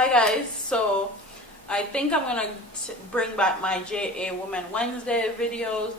Hi guys, so I think I'm gonna bring back my JA Woman Wednesday videos.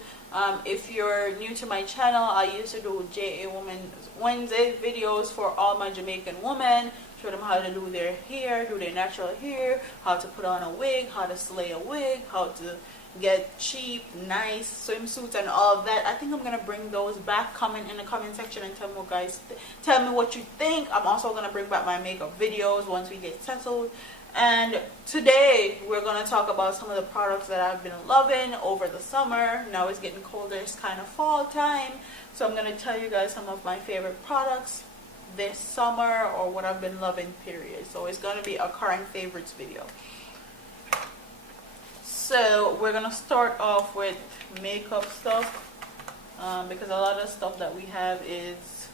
If you're new to my channel, I used to do JA Woman Wednesday videos for all my Jamaican women, show them how to do their hair, do their natural hair, how to put on a wig, how to slay a wig, how to get cheap, nice swimsuits and all of that. I think I'm gonna bring those back. Comment in the comment section and tell me what guys tell me what you think. I'm also gonna bring back my makeup videos once we get settled. And today we're gonna talk about some of the products that I've been loving over the summer. Now it's getting colder, it's kind of fall time, so I'm gonna tell you guys some of my favorite products this summer, or what I've been loving, period. So it's gonna be a current favorites video. So we're gonna start off with makeup stuff, because a lot of stuff that we have is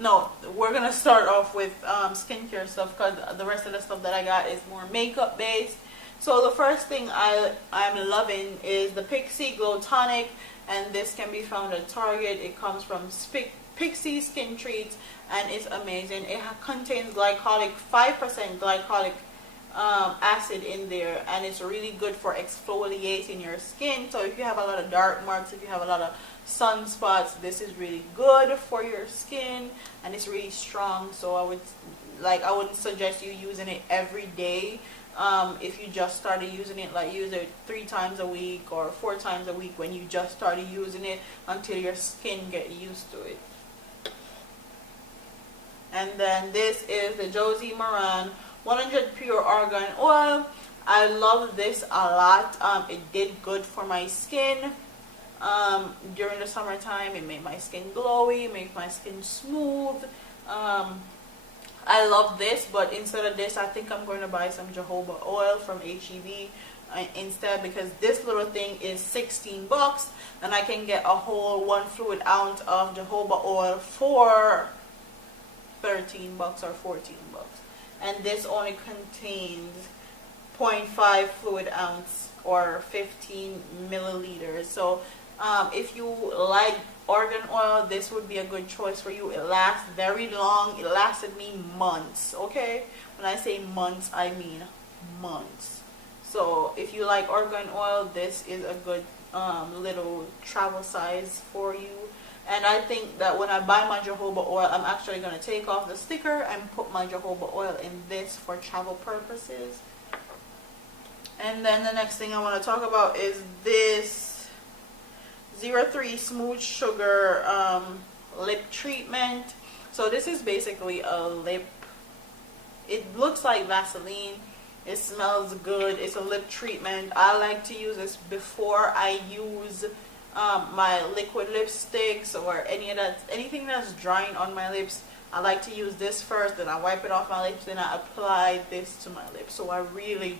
we're gonna start off with skincare stuff, because the rest of the stuff that I got is more makeup based. So the first thing I'm loving is the Pixie Glow Tonic, and this can be found at Target. It comes from Pixie Skin Treats, and it's amazing. It contains glycolic 5% glycolic acid in there, and it's really good for exfoliating your skin. So if you have a lot of dark marks, if you have a lot of sunspots, this is really good for your skin, and it's really strong. So I wouldn't suggest you using it every day. If you just started using it, like use it 3 times a week or 4 times a week when you just started using it, until your skin get used to it. And then this is the Josie Maron 100 pure argan oil. I love this a lot. It did good for my skin during the summertime. It made my skin glowy, made my skin smooth. I love this, but instead of this, I think I'm going to buy some jojoba oil from HEB instead, because this little thing is 16 bucks, and I can get a whole 1 fluid ounce of jojoba oil for 13 bucks or 14 bucks. And this only contains 0.5 fluid ounce or 15 milliliters. So if you like argan oil, this would be a good choice for you. It lasts very long. It lasted me months. Okay, when I say months, I mean months. So if you like argan oil, this is a good little travel size for you. And I think that when I buy my jojoba oil, I'm actually going to take off the sticker and put my jojoba oil in this for travel purposes. And then the next thing I want to talk about is this 03 Smooth Sugar lip treatment. So this is basically a lip. It looks like Vaseline. It smells good. It's a lip treatment. I like to use this before I use my liquid lipsticks or anything that's drying on my lips. I like to use this first, then I wipe it off my lips, then I apply this to my lips. So I really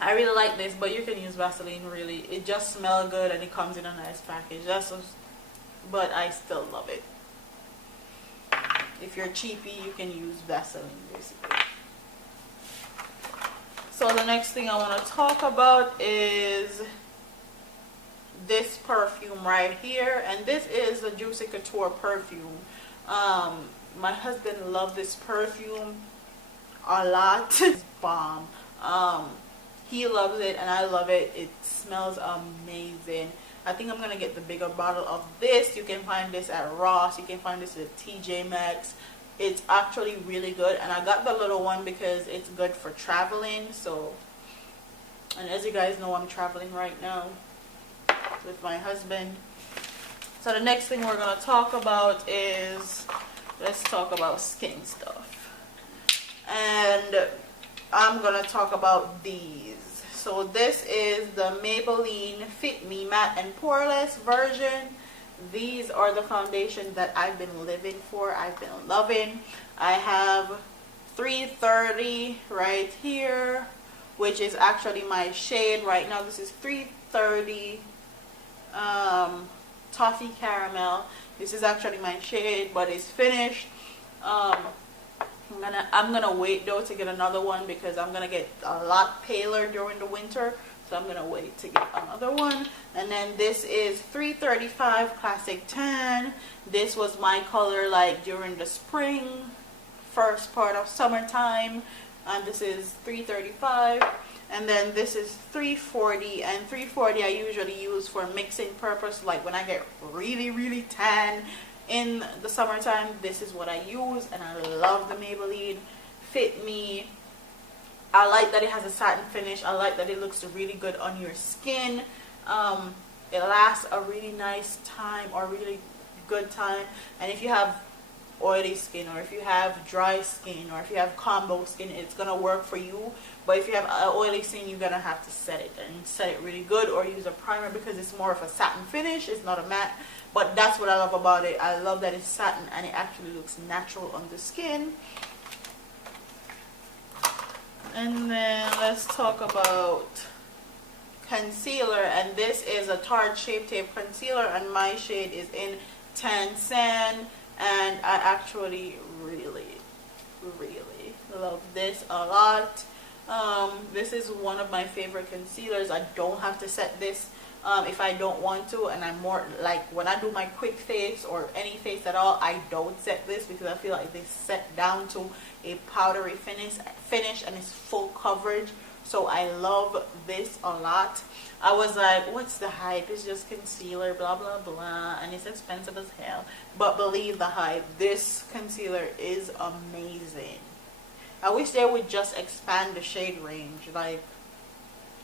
like this, but you can use Vaseline. Really, it just smells good and it comes in a nice package. But I still love it. If you're cheapy, you can use Vaseline basically. So the next thing I want to talk about is this perfume right here, and this is the Juicy Couture perfume. My husband loved this perfume a lot. It's bomb. He loves it and I love it. It smells amazing. I think I'm gonna get the bigger bottle of this. You can find this at Ross. You can find this at TJ Maxx. It's actually really good, and I got the little one because it's good for traveling. So, and as you guys know, I'm traveling right now with my husband. So the next thing we're going to talk about is, let's talk about skin stuff. And I'm going to talk about these. So this is the Maybelline Fit Me Matte and Poreless version. These are the foundations that I've been living for. I've been loving. I have 330 right here, which is actually my shade right now. This is 330 Toffee Caramel. This is actually my shade, but it's finished. I'm gonna wait though to get another one, because I'm gonna get a lot paler during the winter, so I'm gonna wait to get another one. And then this is 335 Classic Tan. This was my color like during the spring, first part of summertime, and this is $3.35. And then this is $3.40, and $3.40 I usually use for mixing purpose, like when I get really tan in the summertime. This is what I use, and I love the Maybelline Fit Me. I like that it has a satin finish. I like that it looks really good on your skin. It lasts a really nice time, or really good time. And if you have oily skin, or if you have dry skin, or if you have combo skin, it's gonna work for you. But if you have oily skin, you're gonna have to set it, and set it really good, or use a primer, because it's more of a satin finish. It's not a matte, but that's what I love about it. I love that it's satin and it actually looks natural on the skin. And then let's talk about concealer, and this is a Tarte Shape Tape concealer, and my shade is in Tan Sand, and I actually really love this a lot. This is one of my favorite concealers. I don't have to set this if I don't want to, and I'm more like, when I do my quick face or any face at all, I don't set this, because I feel like they set down to a powdery finish and it's full coverage. So I love this a lot. I was like, what's the hype? It's just concealer, blah blah blah, and it's expensive as hell. But believe the hype, this concealer is amazing. I wish they would just expand the shade range. Like,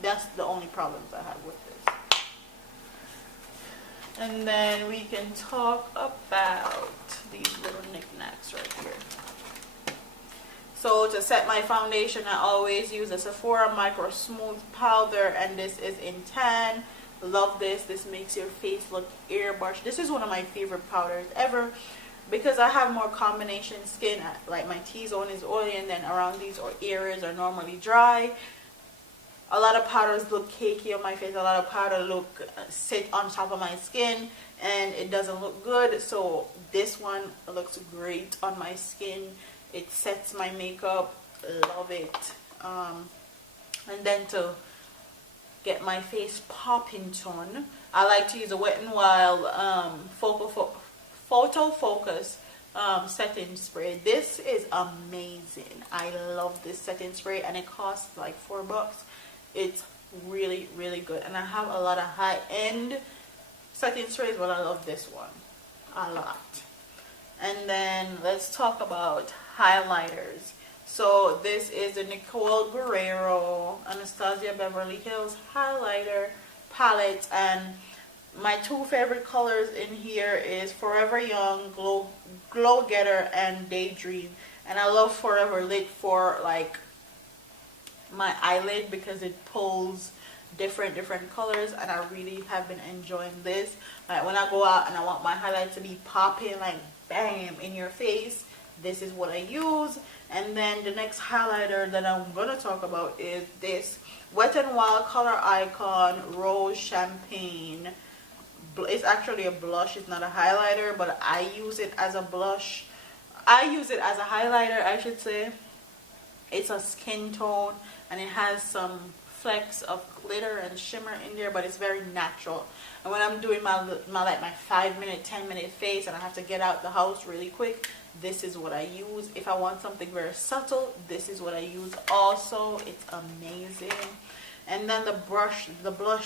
that's the only problems I have with this. And then we can talk about these little knickknacks right here. So to set my foundation, I always use a Sephora micosmooth powder, and this is in tan. Love this. This makes your face look airbrushed. This is one of my favorite powders ever, because I have more combination skin. Like, my T-zone is oily, and then around these areas are normally dry. A lot of powders look cakey on my face. A lot of powder sit on top of my skin, and it doesn't look good. So this one looks great on my skin. It sets my makeup. Love it. And then to get my face popping tone, I like to use a Wet n Wild Photo Focus setting spray. This is amazing. I love this setting spray, and it costs like $4. It's really good, and I have a lot of high-end setting sprays, but I love this one a lot. And then let's talk about highlighters. So this is the Nicole Guerriero Anastasia Beverly Hills highlighter palette, and my two favorite colors in here is Forever Young, Glow Getter, and Daydream. And I love Forever Lit for like my eyelid, because it pulls different colors, and I really have been enjoying this. Like, when I go out and I want my highlight to be popping, like bam in your face, this is what I use. And then the next highlighter that I'm gonna talk about is this Wet n Wild Color Icon Rose Champagne. It's actually a blush. It's not a highlighter, but I use it as a blush. I use it as a highlighter, I should say. It's a skin tone, and it has some flecks of glitter and shimmer in there, but it's very natural. And when I'm doing my 5-minute, 10-minute face, and I have to get out the house really quick, this is what I use. If I want something very subtle, this is what I use also. It's amazing. And then the blush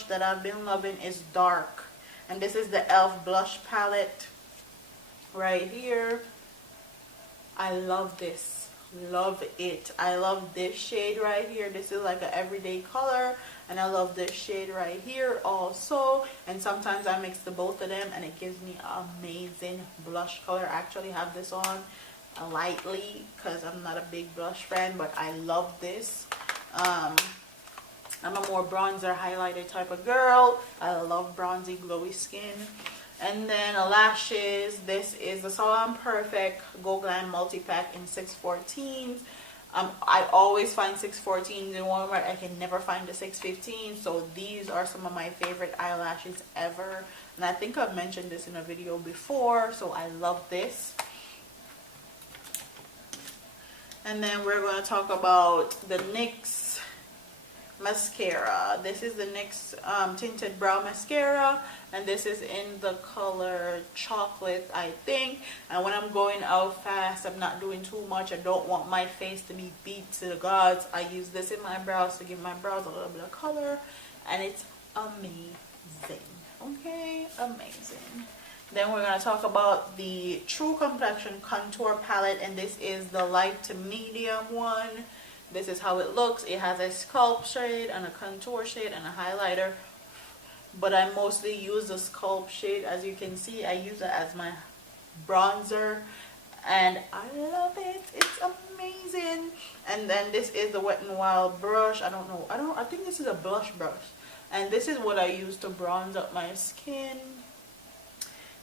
that I've been loving is dark, and this is the e.l.f. blush palette right here. I love this. Love it. I love this shade right here. This is like an everyday color, and I love this shade right here also. And sometimes I mix the both of them, and it gives me an amazing blush color. I actually have this on lightly because I'm not a big blush fan, but I love this. I'm a more bronzer highlighter type of girl. I love bronzy glowy skin. And then lashes, this is the Salon Perfect Go Glam Multi-Pack in 614s. I always find 614s in Walmart. I can never find the 615. So these are some of my favorite eyelashes ever. And I think I've mentioned this in a video before. So I love this. And then we're going to talk about the NYX mascara. This is the NYX tinted brow mascara, and this is in the color chocolate, I think. And when I'm going out fast, I'm not doing too much, I don't want my face to be beat to the gods, I use this in my brows to give my brows a little bit of color, and it's amazing. Okay, amazing. Then we're going to talk about the True Complexion Contour Palette, and this is the light to medium one. This is how it looks. It has a sculpt shade and a contour shade and a highlighter, but I mostly use the sculpt shade. As you can see, I use it as my bronzer, and I love it. It's amazing. And then this is the Wet n Wild brush. I think this is a blush brush, and this is what I use to bronze up my skin.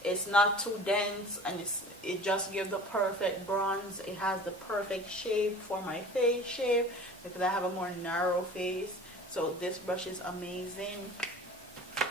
It's not too dense, and it just gives the perfect bronze. It has the perfect shape for my face shape because I have a more narrow face. So this brush is amazing.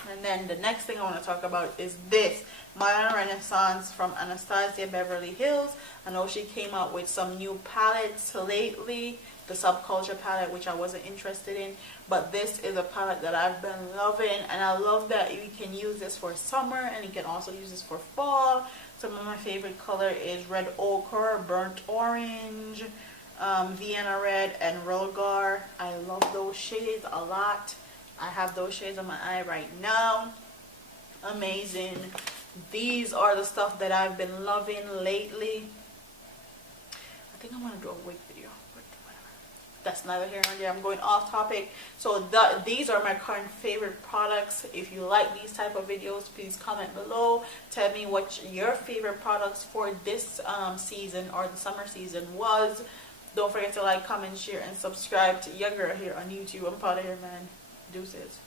And then the next thing I want to talk about is this Modern Renaissance from Anastasia Beverly Hills. I know she came out with some new palettes lately, the Subculture palette, which I wasn't interested in, but this is a palette that I've been loving, and I love that you can use this for summer and you can also use this for fall. Some of my favorite color is Red Ochre, Burnt Orange, Vienna Red, and Rolgar. I love those shades a lot. I have those shades on my eye right now. Amazing. These are the stuff that I've been loving lately. I think I want to do a wig video, but whatever. That's neither here nor there. I'm going off topic. So these are my current favorite products. If you like these type of videos, please comment below. Tell me what your favorite products for this season or the summer season was. Don't forget to like, comment, share, and subscribe to your girl here on YouTube. I'm proud of her, man. Deuces.